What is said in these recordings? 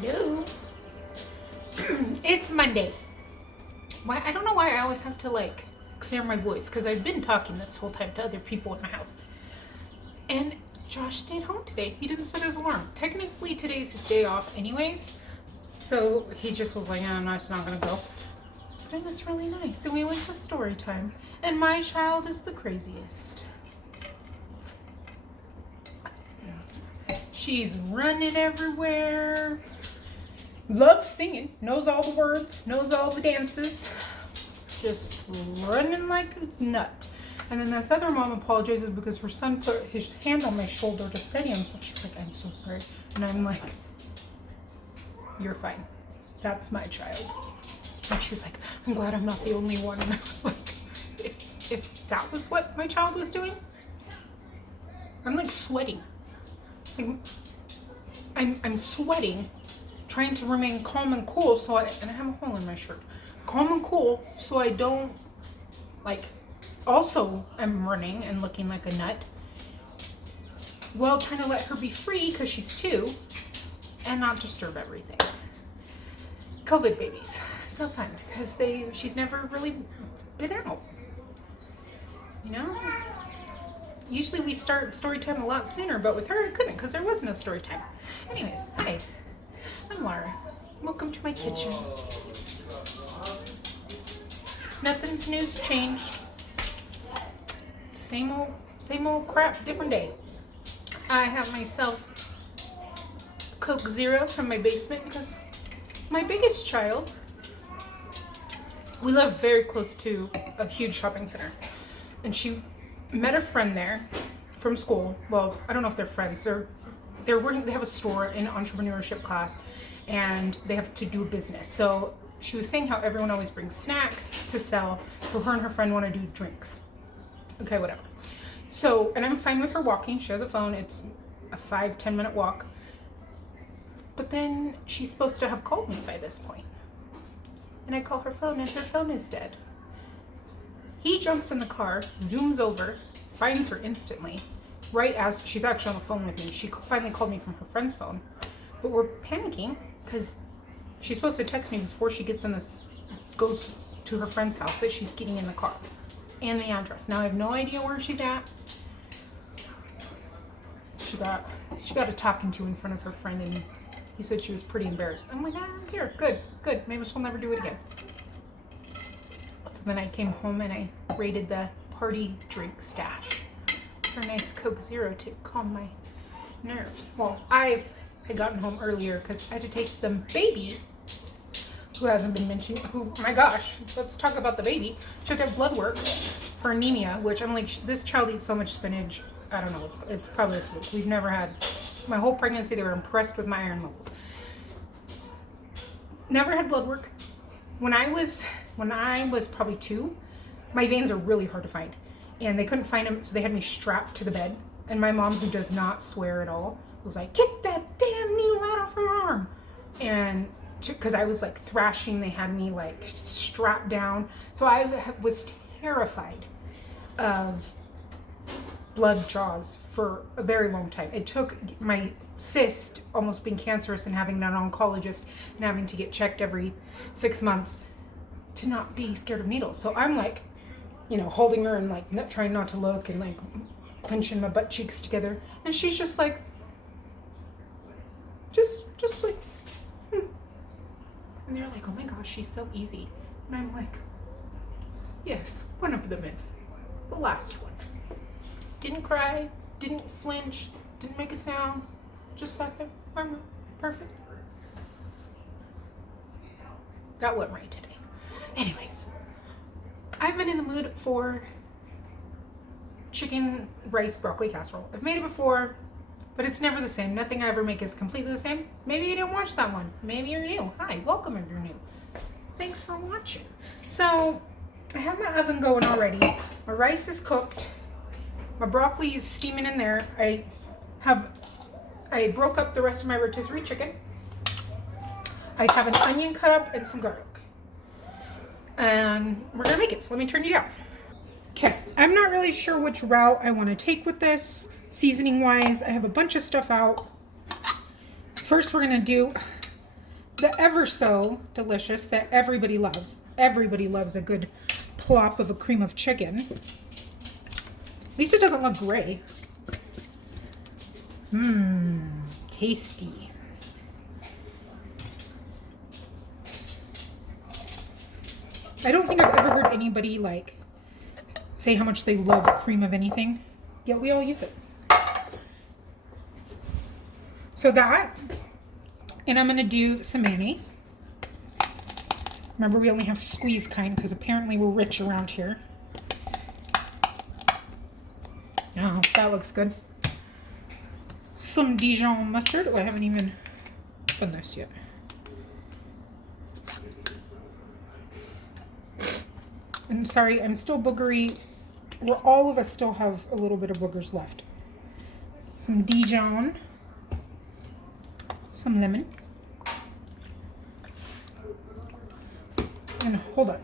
Hello. It's Monday. Why? I don't know why I always have to like clear my voice because I've been talking this whole time to other people in my house. And Josh stayed home today. He didn't set his alarm. Technically, today's his day off, anyways. So he just was like, I'm just not gonna go. But it was really nice. And we went to story time. And my child is the craziest. She's running everywhere. Loves singing, knows all the words, knows all the dances, just running like a nut. And then this other mom apologizes because her son put his hand on my shoulder to steady him. So she's like, I'm so sorry. And I'm like, you're fine. That's my child. And she's like, I'm glad I'm not the only one. And I was like, if that was what my child was doing, I'm like sweating. Like, I'm sweating, trying to remain calm and cool, and I have a hole in my shirt. Calm and cool, so I don't, like, also I'm running and looking like a nut, while trying to let her be free, because she's 2, and not disturb everything. COVID babies. So fun, because she's never really been out, you know? Usually we start story time a lot sooner, but with her I couldn't because there was no story time. Anyways, hi, I'm Laura. Welcome to my kitchen. Nothing's new's changed. Same old crap, different day. I have myself Coke Zero from my basement because my biggest child, we live very close to a huge shopping center, and she met a friend there from school. Well, I don't know if they're friends. They have a store in entrepreneurship class, and they have to do a business. So she was saying how everyone always brings snacks to sell, so her and her friend want to do drinks. Okay, whatever. So, and I'm fine with her walking. She has a phone. It's a 5-10 minute walk. But then she's supposed to have called me by this point. And I call her phone, and her phone is dead. He jumps in the car, zooms over, finds her instantly, right as she's actually on the phone with me. She finally called me from her friend's phone. But we're panicking because she's supposed to text me before she goes to her friend's house that she's getting in the car. And the address. Now I have no idea where she's at. She got a talking to in front of her friend, and he said she was pretty embarrassed. I'm like, I don't care. Good. Maybe she'll never do it again. Then I came home and I raided the party drink stash for a nice Coke Zero to calm my nerves. Well, I had gotten home earlier because I had to take the baby, who hasn't been mentioned, oh my gosh, let's talk about the baby. She had to have blood work for anemia, which I'm like, this child eats so much spinach. I don't know, it's probably a fluke. We've never had, my whole pregnancy, they were impressed with my iron levels. Never had blood work. When I was probably 2, my veins are really hard to find, and they couldn't find them, so they had me strapped to the bed. And my mom, who does not swear at all, was like, "Get that damn needle out of her arm!" And because I was like thrashing, they had me like strapped down. So I was terrified of blood draws for a very long time. It took my cyst almost being cancerous and having an oncologist and having to get checked every 6 months to not be scared of needles. So I'm like, holding her and like trying not to look and like clenching my butt cheeks together. And she's just like, just like, And they're like, oh my gosh, she's so easy. And I'm like, yes, one of them is. The last one. Didn't cry, didn't flinch, didn't make a sound. Just sat there, perfect. That went right today. Anyways, I've been in the mood for chicken, rice, broccoli casserole. I've made it before, but it's never the same. Nothing I ever make is completely the same. Maybe you didn't watch that one. Maybe you're new. Hi, welcome if you're new. Thanks for watching. So, I have my oven going already. My rice is cooked. My broccoli is steaming in there. I broke up the rest of my rotisserie chicken. I have an onion cut up and some garlic. And we're gonna make it, so let me turn you down. Okay, I'm not really sure which route I want to take with this, seasoning wise. I have a bunch of stuff out. First we're gonna do the ever so delicious that everybody loves. Everybody loves a good plop of a cream of chicken. At least it doesn't look gray. Mmm, tasty. I don't think I've ever heard anybody like say how much they love cream of anything, yet we all use it. So that, and I'm gonna do some mayonnaise. Remember, we only have squeeze kind because apparently we're rich around here. Oh, that looks good. Some Dijon mustard. Oh, I haven't even done this yet. I'm sorry, I'm still boogery. All of us still have a little bit of boogers left. Some Dijon. Some lemon. And hold on.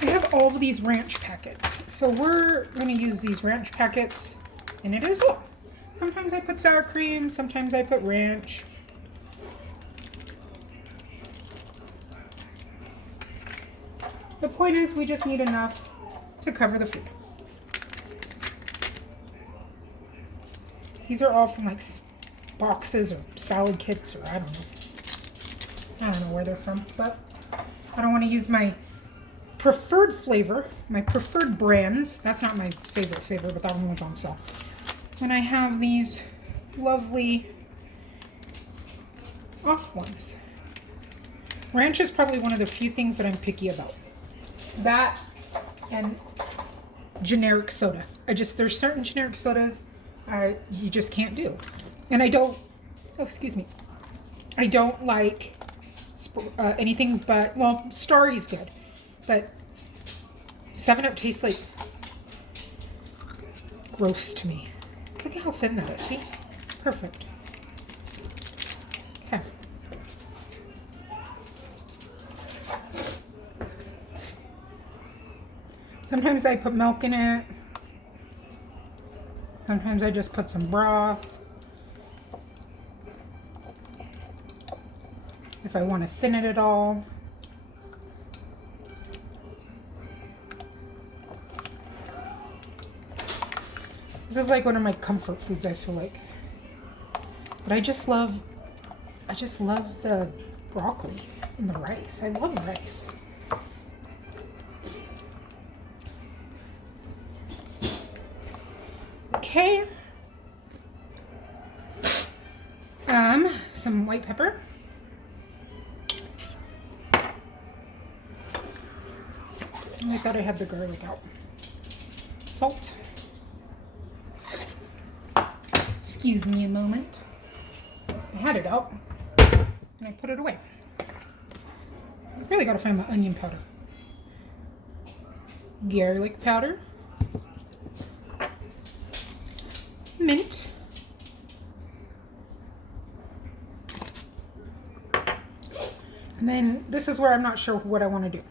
I have all of these ranch packets. So we're going to use these ranch packets, and it is all. Sometimes I put sour cream, sometimes I put ranch. The point is, we just need enough to cover the food. These are all from like boxes or salad kits, or I don't know where they're from, but I don't want to use my preferred flavor, my preferred brands. That's not my favorite, but that one was on sale. And I have these lovely off ones. Ranch is probably one of the few things that I'm picky about. That and generic soda. There's certain generic sodas you just can't do. And I don't, I don't like anything but, well, Starry's good, but 7-Up tastes like gross to me. Look at how thin that is, see? Perfect. Okay. Sometimes I put milk in it. Sometimes I just put some broth. If I want to thin it at all. This is like one of my comfort foods, I feel like. But I just love the broccoli and the rice. I love rice. Okay. Some white pepper. I thought I had the garlic out. Salt. Excuse me a moment. I had it out and I put it away. I really gotta find my onion powder. Garlic powder. Mint. And then this is where I'm not sure what I want to do.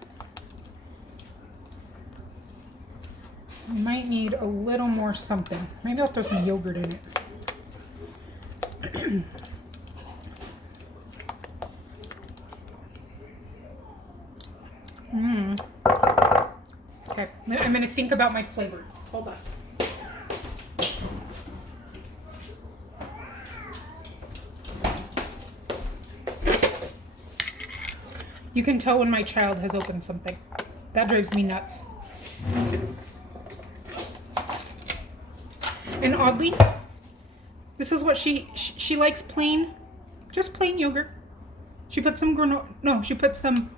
I might need a little more something. Maybe I'll throw some yogurt in it. Okay, I'm going to think about my flavor. Hold on. You can tell when my child has opened something. That drives me nuts. And oddly, this is what she likes plain, just plain yogurt. She put some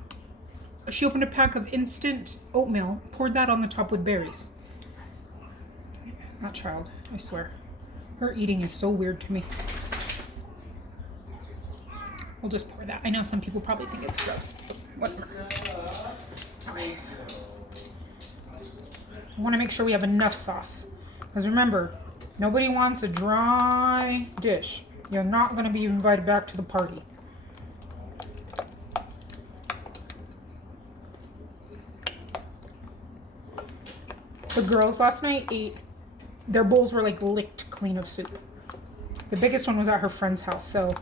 she opened a pack of instant oatmeal, poured that on the top with berries. That child, I swear. Her eating is so weird to me. We'll just pour that. I know some people probably think it's gross, but whatever. Okay. I want to make sure we have enough sauce. Because remember, nobody wants a dry dish. You're not going to be invited back to the party. The girls last night ate, their bowls were like licked clean of soup. The biggest one was at her friend's house, so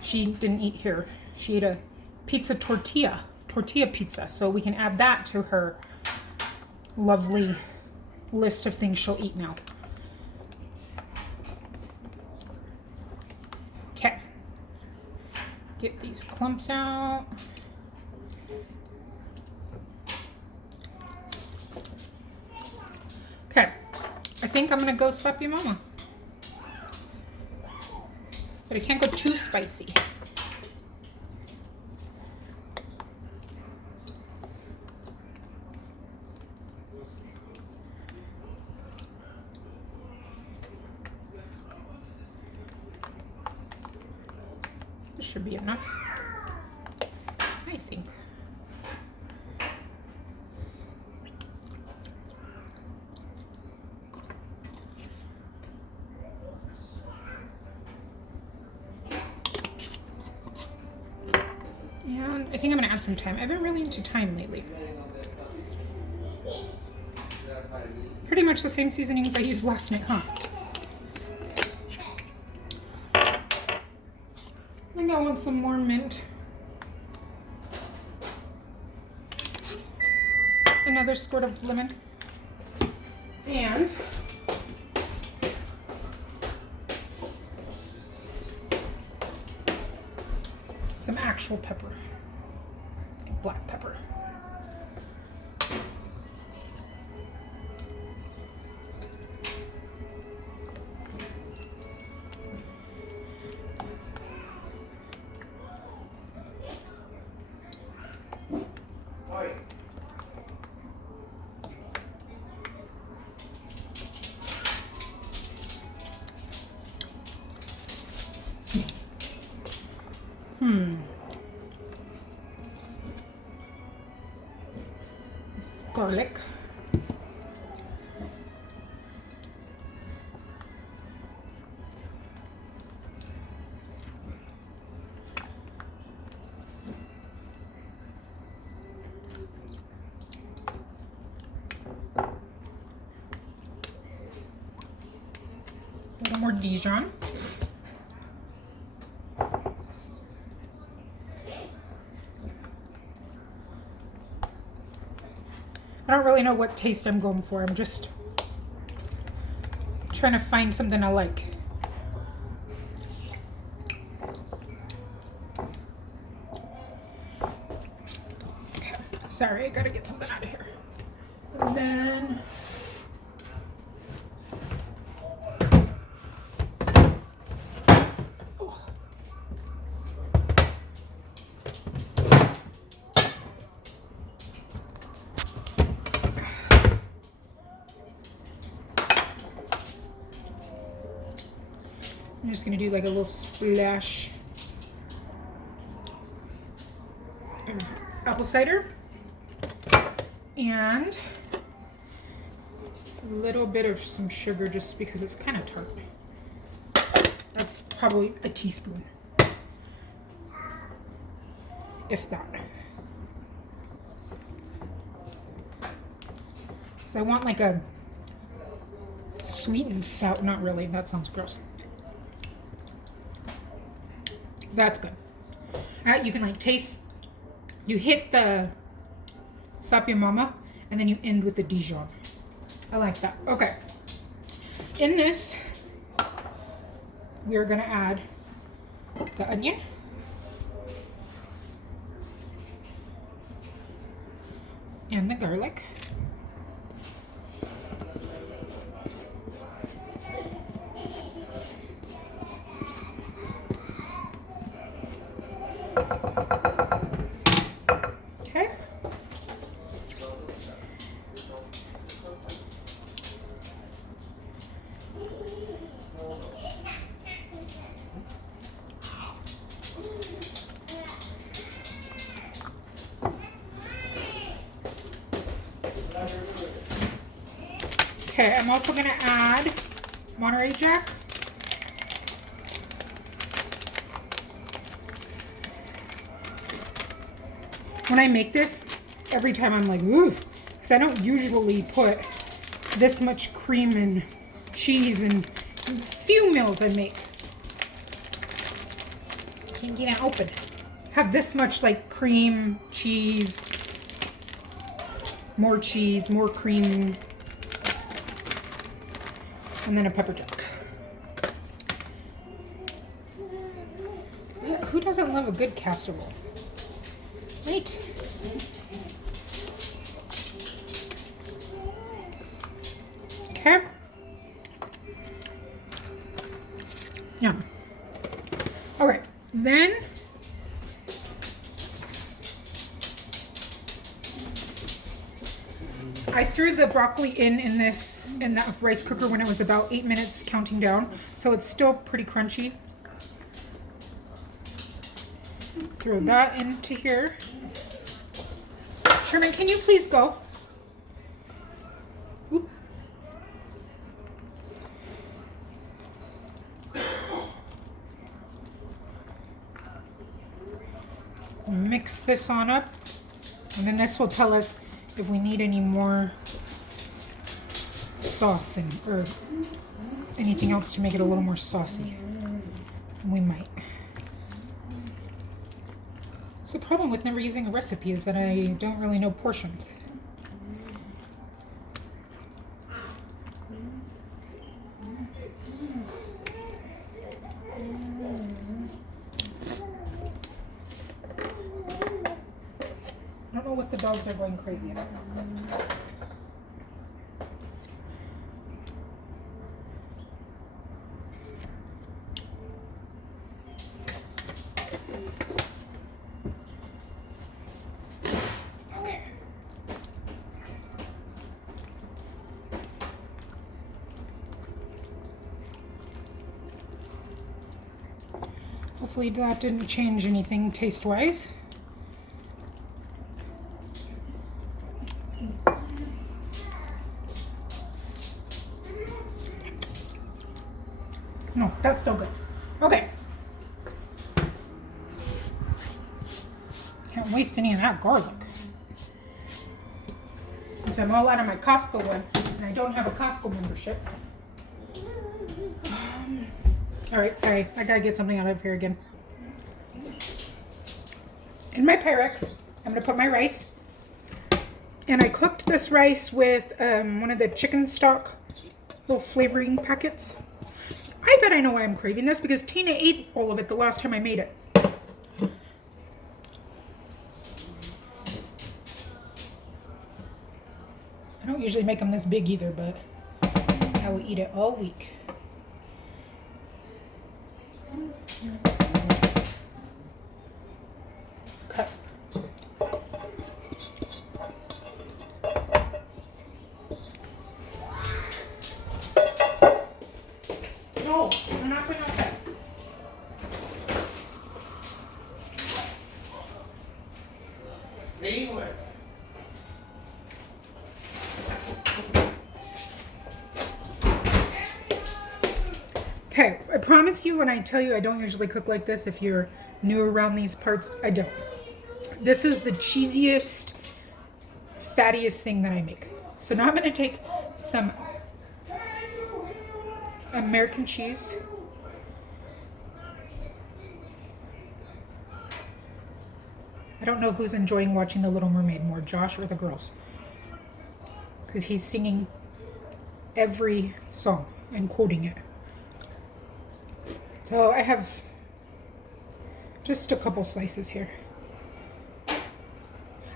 she didn't eat here. She ate a tortilla pizza, so we can add that to her lovely list of things she'll eat now. Okay. Get these clumps out. Okay, I think I'm gonna go slap your mama. But it can't go too spicy. This should be enough, I think. And I think I'm gonna add some thyme. I've been really into thyme lately. Pretty much the same seasonings I used last night, huh? I think I want some more mint. Another squirt of lemon. And some actual pepper, like black pepper. Garlic. A little more Dijon. I don't really know what taste I'm going for. I'm just trying to find something I like. Okay. Sorry, I gotta get something out of here. And then I'm just gonna do like a little splash of apple cider and a little bit of some sugar just because it's kind of tart. That's probably a teaspoon, if that. So I want like a sweet and sour, not really, that sounds gross. That's good. All right, you can like taste, you hit the Sapia Mama and then you end with the Dijon. I like that. Okay. In this, we're gonna add the onion. And the garlic. Okay. Okay, I'm also going to add Monterey Jack. When I make this, every time I'm like, ooh, because I don't usually put this much cream and cheese and few meals I make. Can't get it open. Have this much like cream, cheese, more cream, and then a pepper jack. Who doesn't love a good casserole? Right? Okay. Yum. All right, then I threw the broccoli in that rice cooker when it was about 8 minutes counting down, so it's still pretty crunchy. Throw that into here. Sherman, can you please go? Oop. Mix this on up, and then this will tell us if we need any more sauce or anything else to make it a little more saucy. And we might. So the problem with never using a recipe is that I don't really know portions. I don't know what the dogs are going crazy about. Okay. Hopefully that didn't change anything taste-wise. No, that's still good. Okay. Can't waste any of that garlic. So I'm all out of my Costco one, and I don't have a Costco membership. All right, sorry. I gotta get something out of here again. In my Pyrex, I'm gonna put my rice. And I cooked this rice with one of the chicken stock little flavoring packets. I bet I know why I'm craving this, because Tina ate all of it the last time I made it. I don't usually make them this big either, but I will eat it all week. Cut. No, I'm not putting outside. Okay, I promise you when I tell you I don't usually cook like this, if you're new around these parts, I don't. This is the cheesiest, fattiest thing that I make. So now I'm going to take some American cheese. I don't know who's enjoying watching The Little Mermaid more, Josh or the girls. Because he's singing every song and quoting it. So I have just a couple slices here. I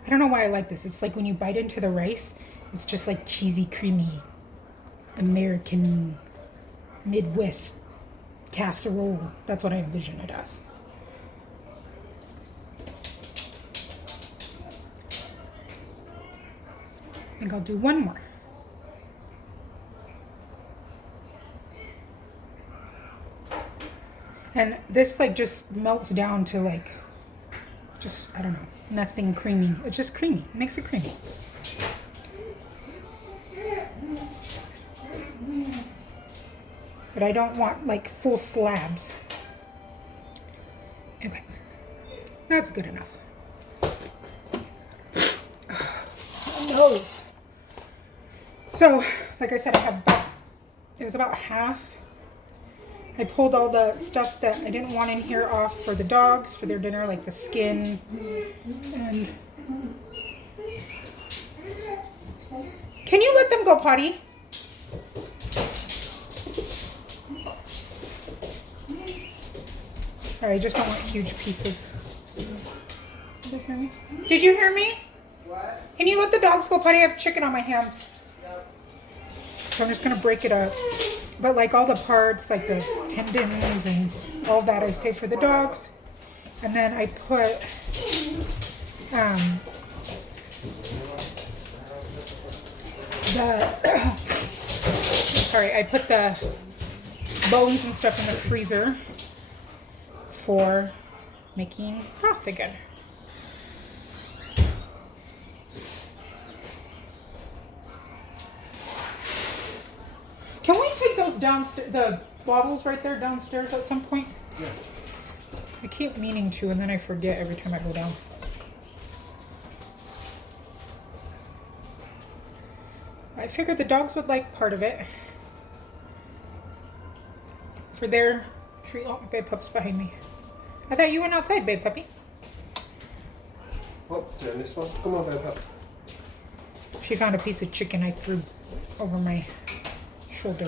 don't know why I like this. It's like when you bite into the rice, it's just like cheesy, creamy, American, Midwest casserole. That's what I envision it as. I think I'll do one more. And this like just melts down to like, just, I don't know, nothing creamy. It's just creamy. It makes it creamy. But I don't want like full slabs. Okay, that's good enough. My nose. So like I said, it was about half. I pulled all the stuff that I didn't want in here off for the dogs, for their dinner, like the skin. And can you let them go potty? I just don't want huge pieces. Did you hear me? Did you hear me? What? Can you let the dogs go potty? I have chicken on my hands. Yep. So I'm just gonna break it up. But like all the parts, like the tendons and all that, I save for the dogs. And then I put I put the bones and stuff in the freezer for making broth again. Can we take those downstairs, the bottles right there downstairs at some point? Yeah. I keep meaning to, and then I forget every time I go down. I figured the dogs would like part of it for their treat. Oh, babe pup's behind me. I thought you went outside, babe puppy. Oh, turn this one. Come on, babe. She found a piece of chicken I threw over my shoulder.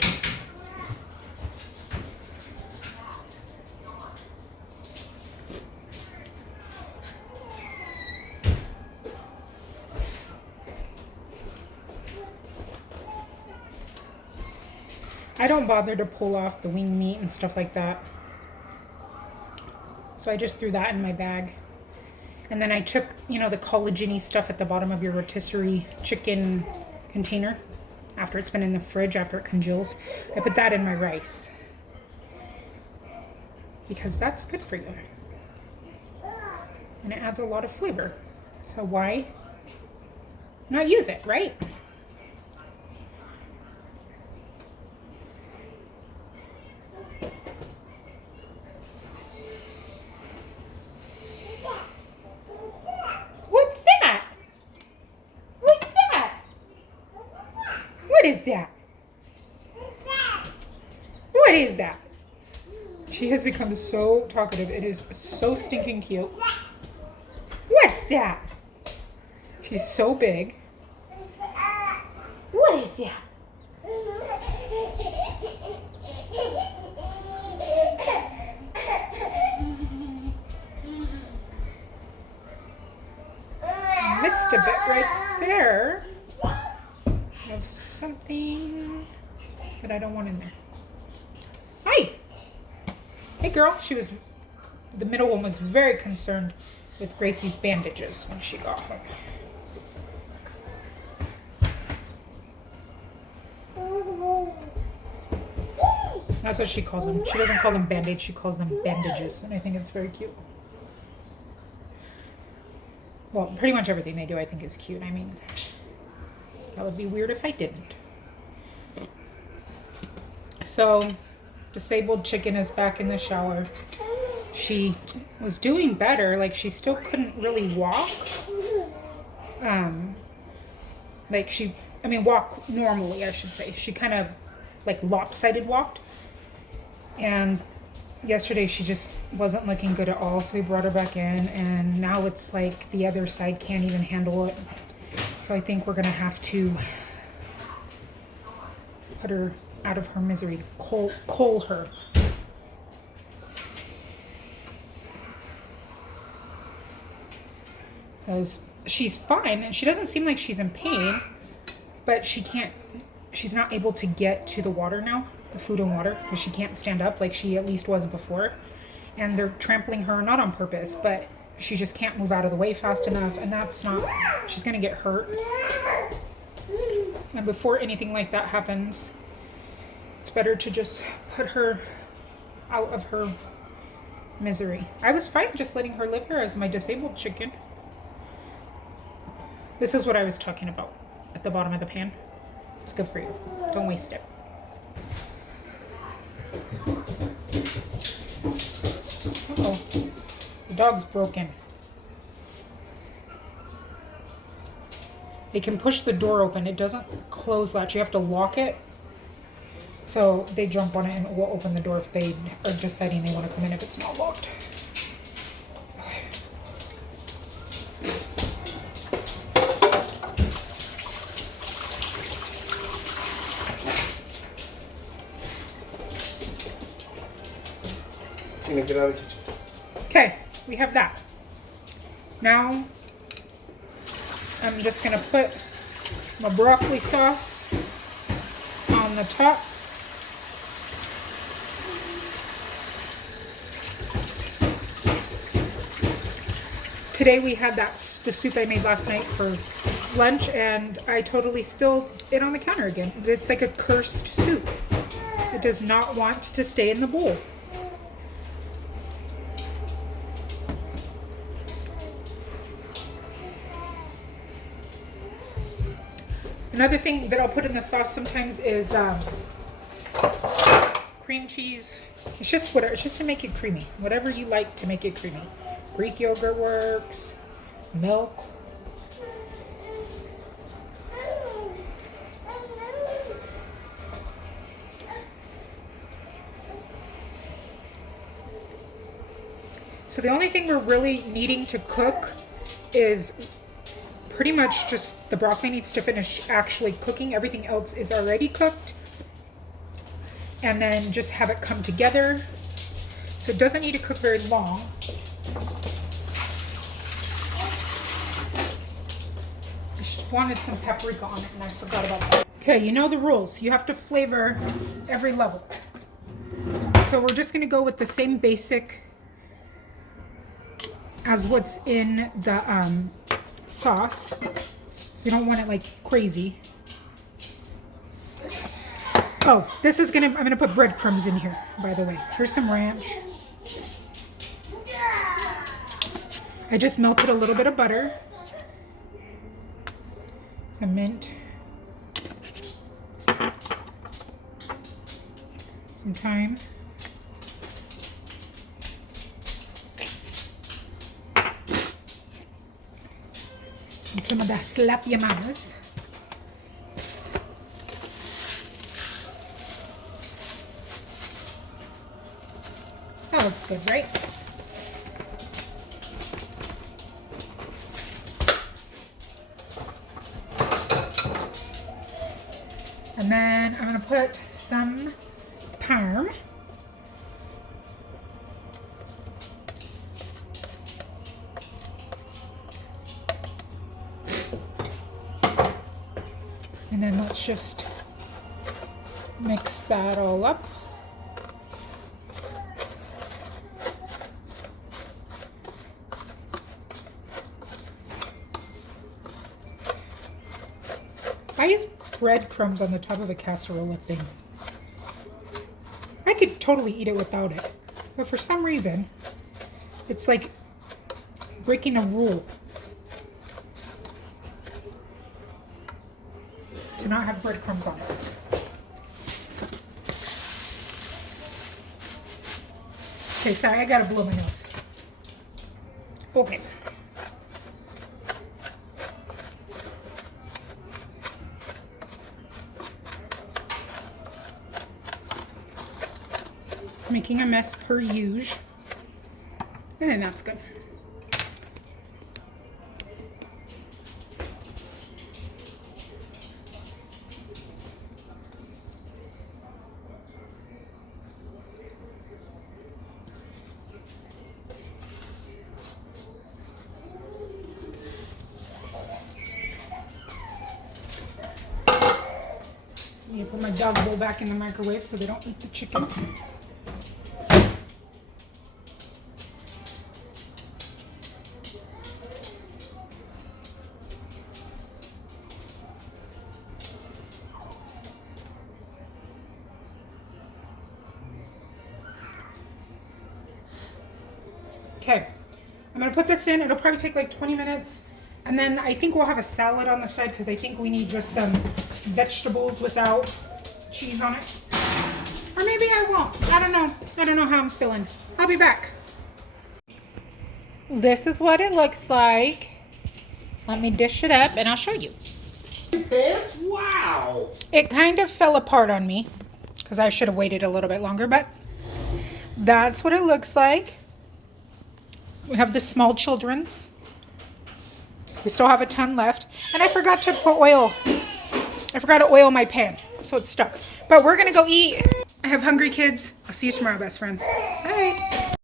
I don't bother to pull off the wing meat and stuff like that. So I just threw that in my bag. And then I took, the collagen-y stuff at the bottom of your rotisserie chicken container after it's been in the fridge, after it congeals. I put that in my rice because that's good for you. And it adds a lot of flavor. So why not use it, right? What's that? What's that? What is that? What is that? She has become so talkative. It is so stinking cute. What's that? She's so big. What is that? Missed a bit right there of something that I don't want in there. Hi. Hey girl. The middle one was very concerned with Gracie's bandages when she got home. That's what she calls them. She doesn't call them band-aids, she calls them bandages, and I think it's very cute. Well, pretty much everything they do I think is cute. I mean, that would be weird if I didn't. So, disabled chicken is back in the shower. She was doing better. Like, she still couldn't really walk. Walk normally, I should say. She kind of, lopsided walked. And yesterday she just wasn't looking good at all, so we brought her back in, and now it's like the other side can't even handle it. So I think we're gonna have to put her out of her misery, coal her. Because she's fine, and she doesn't seem like she's in pain, but she's not able to get to the water now, the food and water, because she can't stand up like she at least was before. And they're trampling her, not on purpose, but she just can't move out of the way fast enough, and she's gonna get hurt. And before anything like that happens, it's better to just put her out of her misery. I was fine just letting her live here as my disabled chicken. This is what I was talking about at the bottom of the pan. It's good for you. Don't waste it. Uh-oh. The dog's broken. they can push the door open. It doesn't close latch. You have to lock it. So they jump on it and it will open the door if they are deciding they want to come in if it's not locked. Tina, get out of the kitchen. Okay, we have that. Now, I'm just gonna put my broccoli sauce on the top. Today we had the soup I made last night for lunch, and I totally spilled it on the counter again. It's like a cursed soup. It does not want to stay in the bowl. Another thing that I'll put in the sauce sometimes is cream cheese. It's just to make it creamy. Whatever you like to make it creamy. Greek yogurt works. Milk. So the only thing we're really needing to cook is pretty much just the broccoli needs to finish actually cooking. Everything else is already cooked. And then just have it come together. So it doesn't need to cook very long. I just wanted some paprika on it and I forgot about that. Okay, you know the rules. You have to flavor every level. So we're just gonna go with the same basic as what's in the sauce. So you don't want it like crazy. Oh, I'm gonna put breadcrumbs in here, by the way. Here's some ranch. I just melted a little bit of butter. Some mint. Some thyme. And some of that slap your mamas. That looks good, right? And then I'm going to put some parm. And then let's just mix that all up. Why is breadcrumbs on the top of a casserole thing? I could totally eat it without it. But for some reason, it's like breaking a rule to not have breadcrumbs on it. Okay, sorry, I gotta blow my nose. Okay. Making a mess per usual. And that's good. I'm gonna put my dog bowl back in the microwave so they don't eat the chicken. Okay, I'm gonna put this in. It'll probably take like 20 minutes. And then I think we'll have a salad on the side because I think we need just some vegetables without cheese on it. Or maybe I won't. I don't know. I don't know how I'm feeling. I'll be back. This is what it looks like. Let me dish it up and I'll show you. Pants? Wow. It kind of fell apart on me because I should have waited a little bit longer, but that's what it looks like. We have the small children's. We still have a ton left. And I forgot to put oil. I forgot to oil my pan, so it's stuck. But we're gonna go eat. I have hungry kids. I'll see you tomorrow, best friends. Bye.